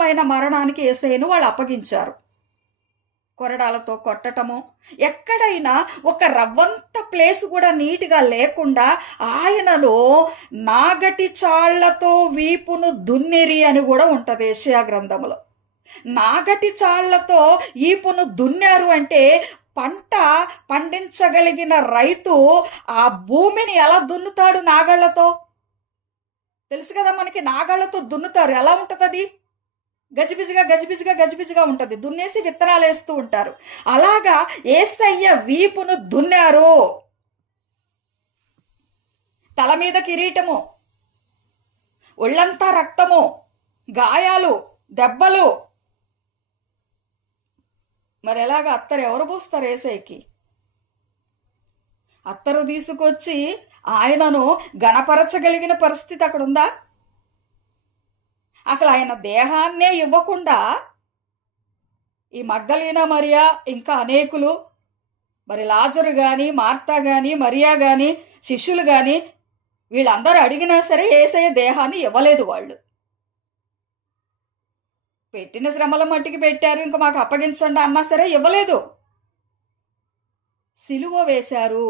దారుణమైన మరణానికి యేసయ్యను వాళ్ళు అప్పగించారు. కొరడాలతో కొట్టటము, ఎక్కడైనా ఒక రవ్వంత ప్లేస్ కూడా నీట్గా లేకుండా ఆయనను నాగటి చాళ్లతో వీపును దున్నిరి అని కూడా ఉంటుంది యెషయా గ్రంథములో. నాగటి చాళ్లతో ఈపును దున్నారు అంటే పంట పండించగలిగిన రైతు ఆ భూమిని ఎలా దున్నుతాడు? నాగళ్లతో. తెలుసు కదా మనకి, నాగళ్లతో దున్నుతారు. ఎలా ఉంటుంది అది? గజిబిజిగా గజిబిజిగా గజిబిజిగా ఉంటుంది. దున్నేసి విత్తనాలు వేస్తూ ఉంటారు. అలాగా యేసయ్య వీపును దున్నారు. తల మీద కిరీటము, ఒళ్ళంతా రక్తము, గాయాలు, దెబ్బలు. మరి ఎలాగా అత్తరు ఎవరు పోస్తారు యేసయ్యకి? అత్తరు తీసుకొచ్చి ఆయనను గణపరచగలిగిన పరిస్థితి అక్కడ ఉందా? అసలు ఆయన దేహాన్నే ఇవ్వకుండా ఈ మగ్దలీనా మరియా ఇంకా అనేకులు, మరి లాజరు కానీ, మార్తా కానీ, మరియా కానీ, శిష్యులు కానీ, వీళ్ళందరూ అడిగినా సరే యేసయ్య దేహాన్ని ఇవ్వలేదు. వాళ్ళు పెట్టిన శ్రమల మట్టికి పెట్టారు, ఇంకా మాకు అప్పగించండి అన్నా సరే ఇవ్వలేదు. సిలువ వేశారు.